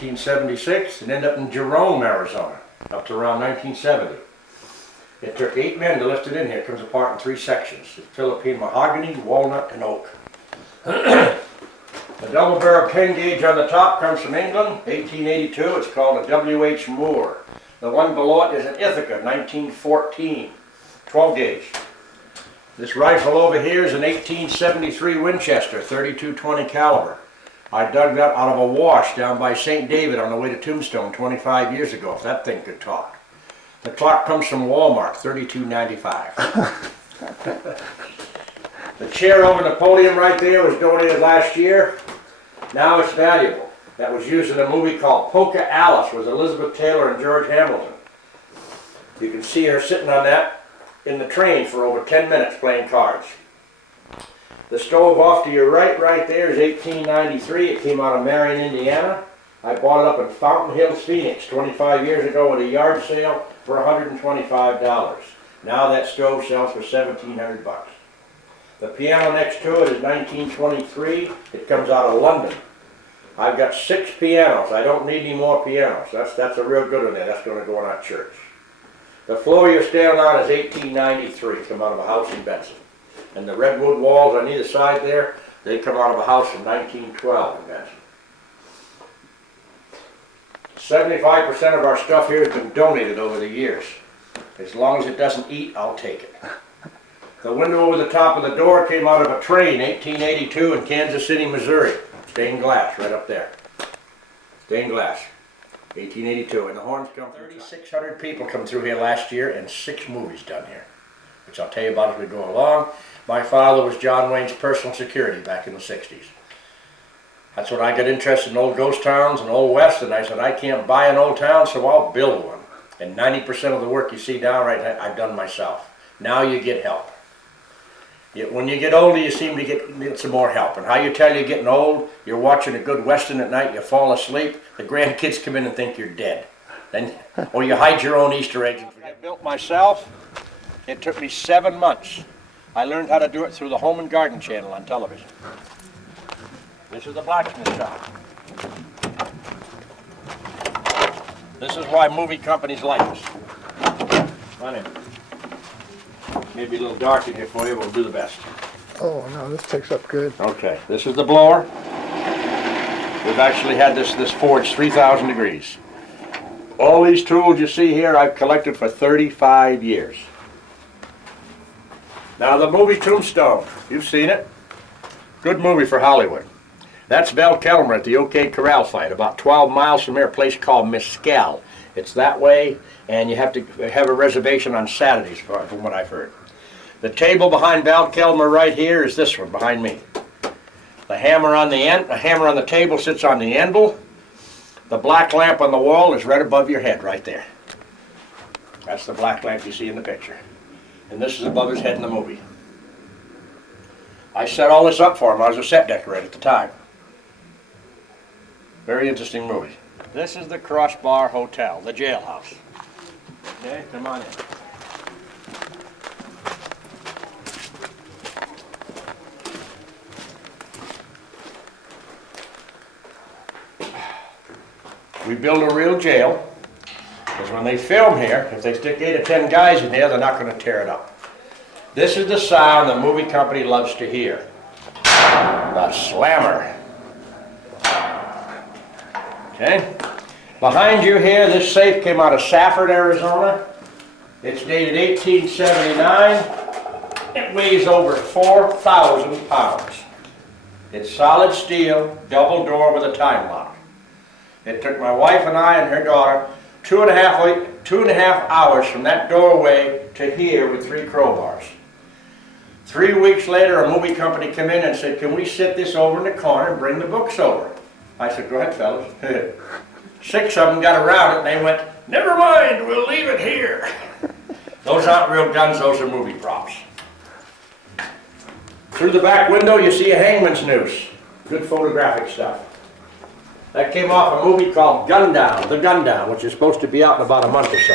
1876 and ended up in Jerome, Arizona, up to around 1970. It took 8 men to lift it in here. It comes apart in 3 sections. It's Philippine mahogany, walnut, and oak. The double barrel pen gauge on the top comes from England, 1882. It's called a W.H. Moore. The one below it is an Ithaca, 1914, 12 gauge. This rifle over here is an 1873 Winchester, 32-20 caliber. I dug that out of a wash down by St. David on the way to Tombstone 25 years ago, if that thing could talk. The clock comes from Walmart, $32.95. The chair over the podium right there was donated last year. Now it's valuable. That was used in a movie called Polka Alice with Elizabeth Taylor and George Hamilton. You can see her sitting on that in the train for over 10 minutes playing cards. The stove off to your right there is 1893. It came out of Marion, Indiana. I bought it up in Fountain Hills, Phoenix 25 years ago at a yard sale for $125. Now that stove sells for $1,700 bucks. The piano next to it is 1923. It comes out of London. I've got 6 pianos. I don't need any more pianos. That's a real good one there. That's going to go in our church. The floor you're standing on is 1893. Come out of a house in Benson. And the redwood walls on either side there, they come out of a house in 1912 in Benson. 75% of our stuff here has been donated over the years. As long as it doesn't eat, I'll take it. The window over the top of the door came out of a train, 1882 in Kansas City, Missouri. Stained glass, right up there. Stained glass, 1882. And the horns come through. 3,600 people come through here last year and 6 movies done here, which I'll tell you about as we go along. My father was John Wayne's personal security back in the 60s. That's when I got interested in old ghost towns and Old West, and I said, I can't buy an old town, so I'll build one. And 90% of the work you see down right now, I've done myself. Now you get help. When you get older, you seem to get some more help. And how you tell you're getting old, you're watching a good Western at night, you fall asleep, the grandkids come in and think you're dead. Then, or you hide your own Easter eggs. I built myself. It took me 7 months. I learned how to do it through the Home and Garden channel on television. This is the blacksmith shop. This is why movie companies like us. Come on in. Maybe a little dark in here for you, but we'll do the best. Oh no, this takes up good. Okay, this is the blower. We've actually had this forged 3,000 degrees. All these tools you see here I've collected for 35 years. Now the movie Tombstone, you've seen it. Good movie for Hollywood. That's Val Kilmer at the OK Corral fight, about 12 miles from here, a place called Mescal. It's that way, and you have to have a reservation on Saturdays, from what I've heard. The table behind Val Kilmer right here is this one behind me. The hammer on the table sits on the anvil. The black lamp on the wall is right above your head, right there. That's the black lamp you see in the picture. And this is above his head in the movie. I set all this up for him. I was a set decorator at the time. Very interesting movie. This is the Crossbar Hotel, the jailhouse. Okay, come on in. We build a real jail, because when they film here, if they stick 8 or 10 guys in there, they're not going to tear it up. This is the sound the movie company loves to hear. The slammer. Okay? Behind you here, this safe came out of Safford, Arizona. It's dated 1879. It weighs over 4,000 pounds. It's solid steel, double door with a time lock. It took my wife and I and her daughter 2.5 hours from that doorway to here with 3 crowbars. 3 weeks later, a movie company came in and said, can we sit this over in the corner and bring the books over? I said, go ahead, fellas. 6 of them got around it and they went, never mind, we'll leave it here. Those aren't real guns, those are movie props. Through the back window, you see a hangman's noose. Good photographic stuff. That came off a movie called Gun Down, The Gun Down, which is supposed to be out in about a month or so.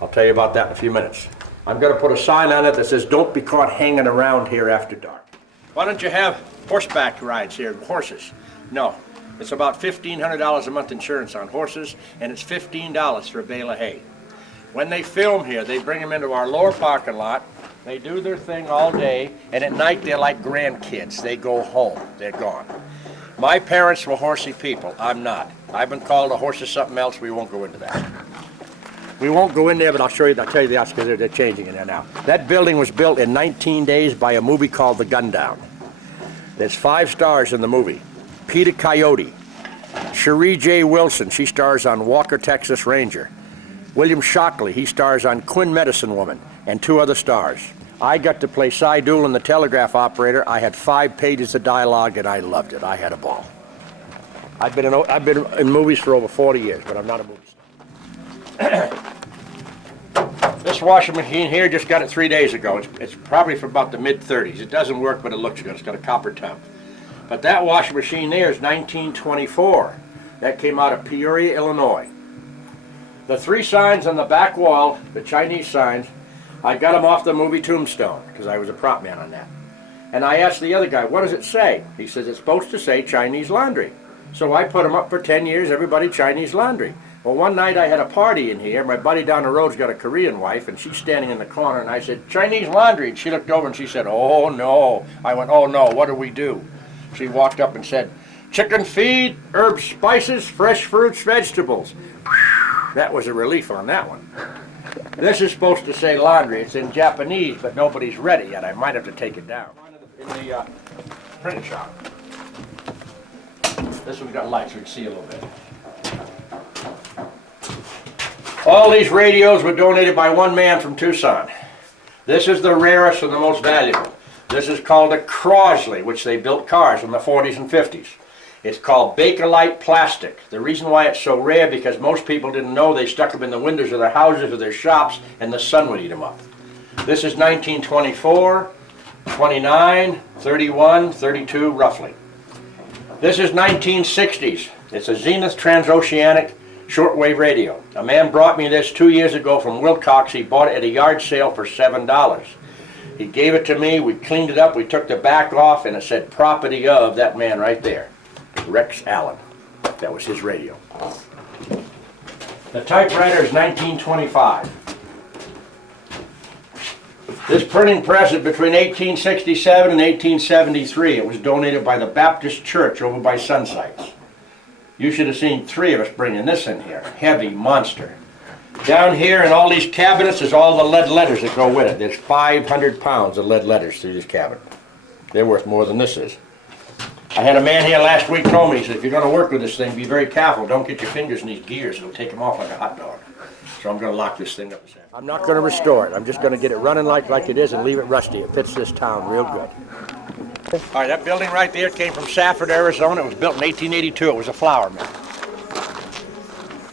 I'll tell you about that in a few minutes. I'm going to put a sign on it that says, don't be caught hanging around here after dark. Why don't you have horseback rides here, horses? No. It's about $1,500 a month insurance on horses, and it's $15 for a bale of hay. When they film here, they bring them into our lower parking lot. They do their thing all day, and at night they're like grandkids. They go home. They're gone. My parents were horsey people. I'm not. I've been called a horse or something else. We won't go into that. We won't go in there, but I'll show you. I'll tell you the odds because they're changing in there now. That building was built in 19 days by a movie called The Gundown. There's 5 stars in the movie. Peter Coyote, Cherie J. Wilson, she stars on Walker, Texas Ranger. William Shockley, he stars on Quinn Medicine Woman, and 2 other stars. I got to play Cy Doolin, the telegraph operator. I had 5 pages of dialogue, and I loved it. I had a ball. I've been in movies for over 40 years, but I'm not a movie star. This washing machine here, just got it 3 days ago. It's probably from about the mid-30s. It doesn't work, but it looks good. It's got a copper tub. But that washing machine there is 1924. That came out of Peoria, Illinois. The 3 signs on the back wall, the Chinese signs, I got them off the movie Tombstone, because I was a prop man on that. And I asked the other guy, what does it say? He says, it's supposed to say Chinese laundry. So I put them up for 10 years, everybody Chinese laundry. Well, one night I had a party in here. My buddy down the road's got a Korean wife, and she's standing in the corner, and I said, Chinese laundry. And she looked over and she said, oh, no. I went, oh, no, what do we do? She walked up and said, chicken feed, herbs, spices, fresh fruits, vegetables. That was a relief on that one. This is supposed to say laundry. It's in Japanese, but nobody's read it yet. I might have to take it down. In the print shop. This one's got lights, so you can see a little bit. All these radios were donated by one man from Tucson. This is the rarest and the most valuable. This is called a Crosley, which they built cars in the 40s and 50s. It's called Bakelite plastic. The reason why it's so rare because most people didn't know they stuck them in the windows of their houses or their shops and the sun would eat them up. This is 1924, 29, 31, 32 roughly. This is 1960s. It's a Zenith transoceanic shortwave radio. A man brought me this 2 years ago from Wilcox. He bought it at a yard sale for $7. He gave it to me, we cleaned it up, we took the back off, and it said property of that man right there, Rex Allen. That was his radio. The typewriter is 1925. This printing press is between 1867 and 1873. It was donated by the Baptist Church over by Sunsites. You should have seen 3 of us bringing this in here. Heavy monster. Down here in all these cabinets is all the lead letters that go with it. There's 500 pounds of lead letters through this cabinet. They're worth more than this is. I had a man here last week told me, he said, if you're going to work with this thing, be very careful. Don't get your fingers in these gears. It'll take them off like a hot dog. So I'm going to lock this thing up. I'm not going to restore it. I'm just going to get it running like it is and leave it rusty. It fits this town real good. All right, that building right there came from Safford, Arizona. It was built in 1882. It was a flour mill.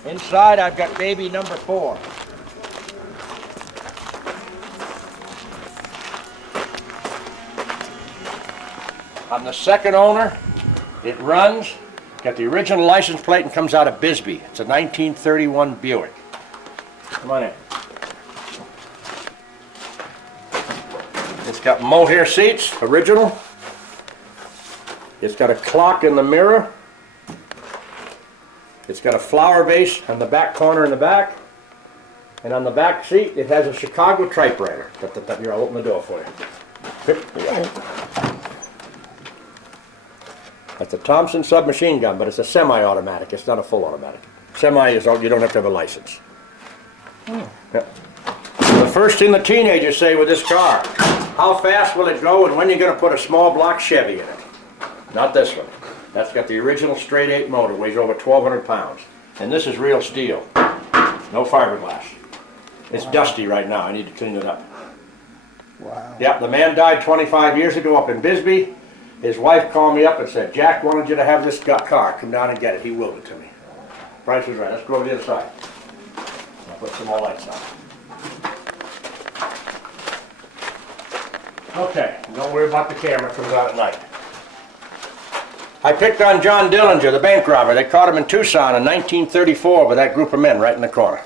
Inside, I've got baby number 4. I'm the second owner. It runs. Got the original license plate and comes out of Bisbee. It's a 1931 Buick. Come on in. It's got mohair seats, original. It's got a clock in the mirror. It's got a flower vase on the back corner in the back. And on the back seat, it has a Chicago typewriter. Here, I'll open the door for you. That's a Thompson submachine gun, but it's a semi-automatic. It's not a full automatic. Semi is all, you don't have to have a license. Yep. The first thing the teenagers say with this car, how fast will it go and when are you going to put a small block Chevy in it? Not this one. That's got the original straight 8 motor, weighs over 1,200 pounds. And this is real steel. No fiberglass. It's dusty right now. I need to clean it up. Wow. Yeah, the man died 25 years ago up in Bisbee. His wife called me up and said, Jack wanted you to have this car. Come down and get it. He willed it to me. Price was right. Let's go over the other side. I'll put some more lights on. Okay, don't worry about the camera. It comes out at night. I picked on John Dillinger, the bank robber. They caught him in Tucson in 1934 with that group of men right in the corner.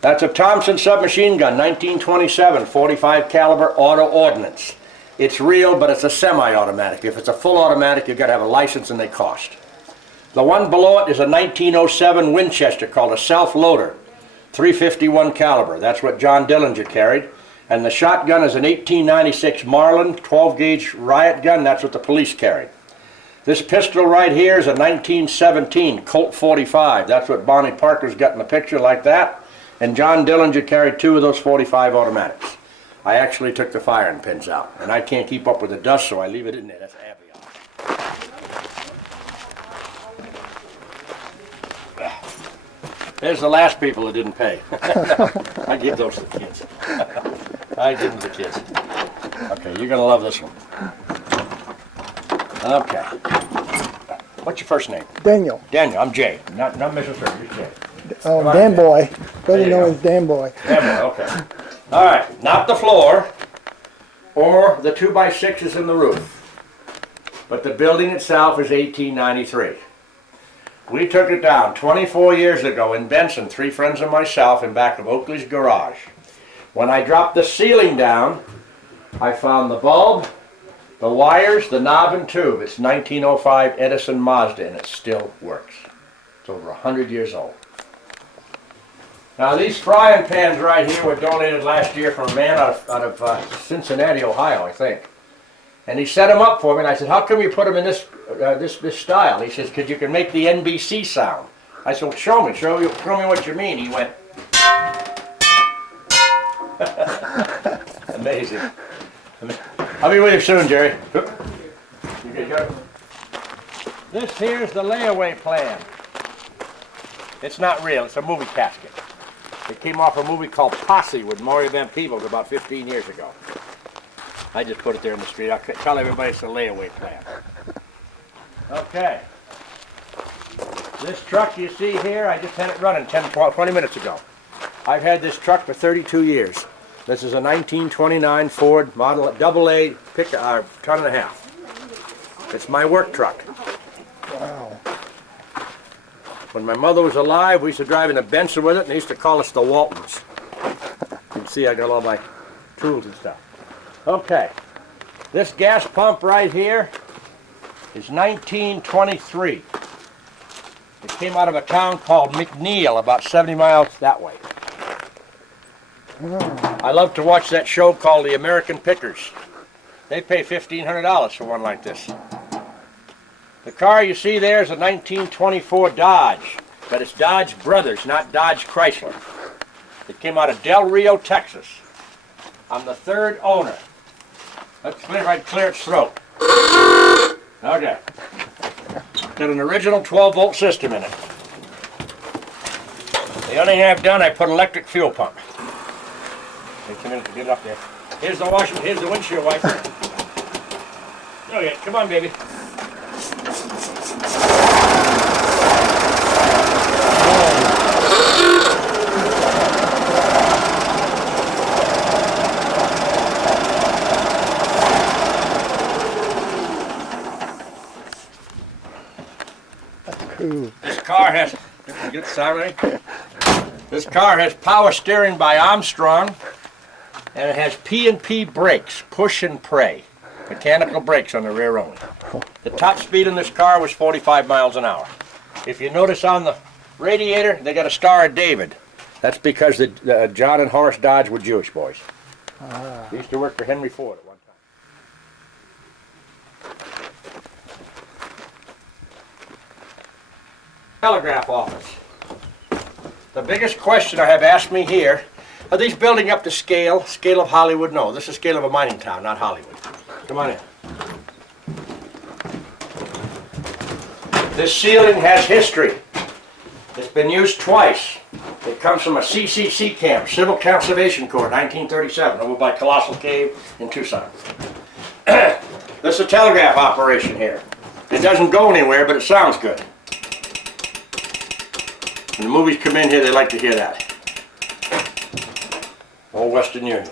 That's a Thompson submachine gun, 1927, .45 caliber auto ordnance. It's real, but it's a semi-automatic. If it's a full automatic, you've got to have a license and they cost. The one below it is a 1907 Winchester called a self-loader, 351 caliber. That's what John Dillinger carried. And the shotgun is an 1896 Marlin 12-gauge riot gun. That's what the police carried. This pistol right here is a 1917 Colt 45. That's what Bonnie Parker's got in the picture, like that. And John Dillinger carried 2 of those 45 automatics. I actually took the firing pins out, and I can't keep up with the dust, so I leave it in there. That's Avion. There's the last people that didn't pay. I give those to the kids. I give them to the kids. Okay, you're gonna love this one. Okay. What's your first name? Daniel. Daniel. I'm Jay. Not Mrs. Sir. You're Jay. Oh, on, Dan Dan. Boy. There Better you known go. as Dan Boy. Yeah, boy, okay. All right. Not the floor or the 2x6s in the roof, but the building itself is 1893. We took it down 24 years ago in Benson, 3 friends and myself, in back of Oakley's garage. When I dropped the ceiling down, I found the bulb, the wires, the knob and tube. It's 1905 Edison Mazda, and it still works. It's over 100 years old. Now these frying pans right here were donated last year from a man out of Cincinnati, Ohio, I think. And he set them up for me, and I said, how come you put them in this this style? He says, because you can make the NBC sound. I said, well, show me what you mean. He went, amazing. I'll be with you soon, Jerry. This here's the layaway plan. It's not real, it's a movie casket. It came off a movie called Posse with Mario Van Peebles about 15 years ago. I just put it there in the street. I'll tell everybody it's a layaway plan. Okay. This truck you see here, I just had it running 20 minutes ago. I've had this truck for 32 years. This is a 1929 Ford Model AA ton and a half. It's my work truck. Wow. When my mother was alive, we used to drive in a Benson with it, and they used to call us the Waltons. You can see I got all my tools and stuff. Okay, this gas pump right here is 1923. It came out of a town called McNeil, about 70 miles that way. I love to watch that show called The American Pickers. They pay $1,500 for one like this. The car you see there is a 1924 Dodge, but it's Dodge Brothers, not Dodge Chrysler. It came out of Del Rio, Texas. I'm the 3rd owner. Let's clear its throat. Okay. Got an original 12-volt system in it. The only thing I've done, I put electric fuel pump. Come in, get it up there. Here's the washer, here's the windshield wiper. Okay, come on, baby. Ooh. This car has, get sorry. This car has power steering by Armstrong, and it has P&P brakes, push and pray. Mechanical brakes on the rear only. The top speed in this car was 45 miles an hour. If you notice on the radiator, they got a Star of David. That's because the John and Horace Dodge were Jewish boys. They used to work for Henry Ford at one time. Telegraph office. The biggest question I have asked me here, are these building up to scale? Scale of Hollywood? No, this is scale of a mining town, not Hollywood. Come on in. This ceiling has history. It's been used twice. It comes from a CCC camp, Civil Conservation Corps, 1937, over by Colossal Cave in Tucson. This is a telegraph operation here. It doesn't go anywhere, but it sounds good. When the movies come in here, they like to hear that. Old Western Union.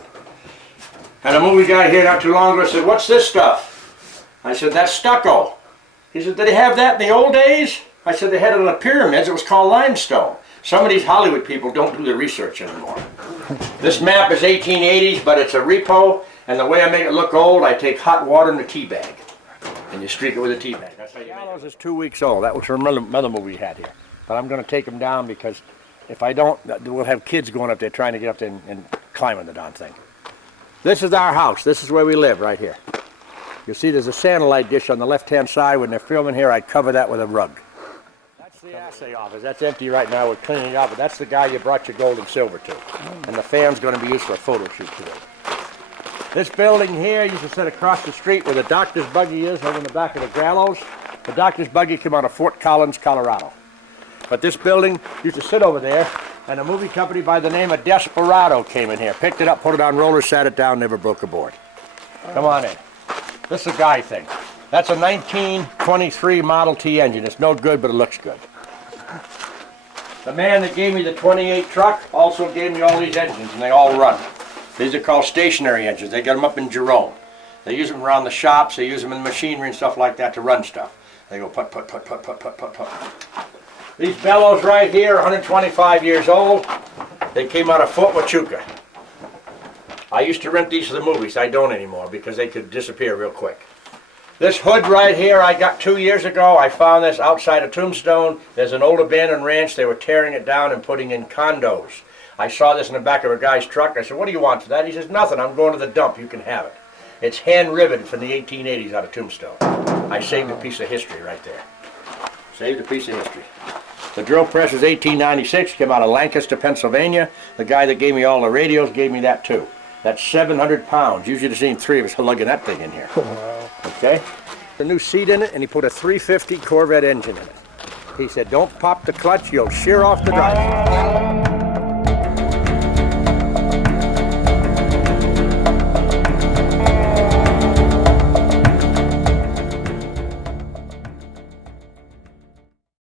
Had a movie guy here not too long ago said, what's this stuff? I said, that's stucco. He said, did they have that in the old days? I said, they had it on the pyramids. It was called limestone. Some of these Hollywood people don't do their research anymore. This map is 1880s, but it's a repo, And the way I make it look old, I take hot water in a tea bag. And you streak it with a tea bag. That's how you make it. Gallows is 2 weeks old. That was from another movie we had here. But I'm going to take them down because if I don't, we'll have kids going up there trying to get up there and climbing the darn thing. This is our house. This is where we live, right here. You'll see there's a satellite dish on the left-hand side. When they're filming here, I cover that with a rug. That's the assay office. That's empty right now. We're cleaning it up, but that's the guy you brought your gold and silver to. And the fan's going to be used for a photo shoot today. This building here used to sit across the street where the doctor's buggy is, over in the back of the gallows. The doctor's buggy came out of Fort Collins, Colorado. But this building used to sit over there, and a movie company by the name of Desperado came in here, picked it up, put it on rollers, sat it down, never broke a board. Come on in. This is a guy thing. That's a 1923 Model T engine. It's no good, but it looks good. The man that gave me the 28 truck also gave me all these engines, and they all run. These are called stationary engines. They get them up in Jerome. They use them around the shops. They use them in the machinery and stuff like that to run stuff. They go put, put, put, put, put, put, put, put. These bellows right here, 125 years old. They came out of Fort Huachuca. I used to rent these for the movies. I don't anymore because they could disappear real quick. This hood right here I got 2 years ago. I found this outside of Tombstone. There's an old abandoned ranch. They were tearing it down and putting in condos. I saw this in the back of a guy's truck. I said, what do you want for that? He says, nothing. I'm going to the dump. You can have it. It's hand riveted from the 1880s out of Tombstone. I saved a piece of history right there. Saved a piece of history. The drill press is 1896. Came out of Lancaster, Pennsylvania. The guy that gave me all the radios gave me that too. That's 700 pounds. You should have seen 3 of us lugging that thing in here. Wow. Okay? A new seat in it, and he put a 350 Corvette engine in it. He said, don't pop the clutch, you'll shear off the drive.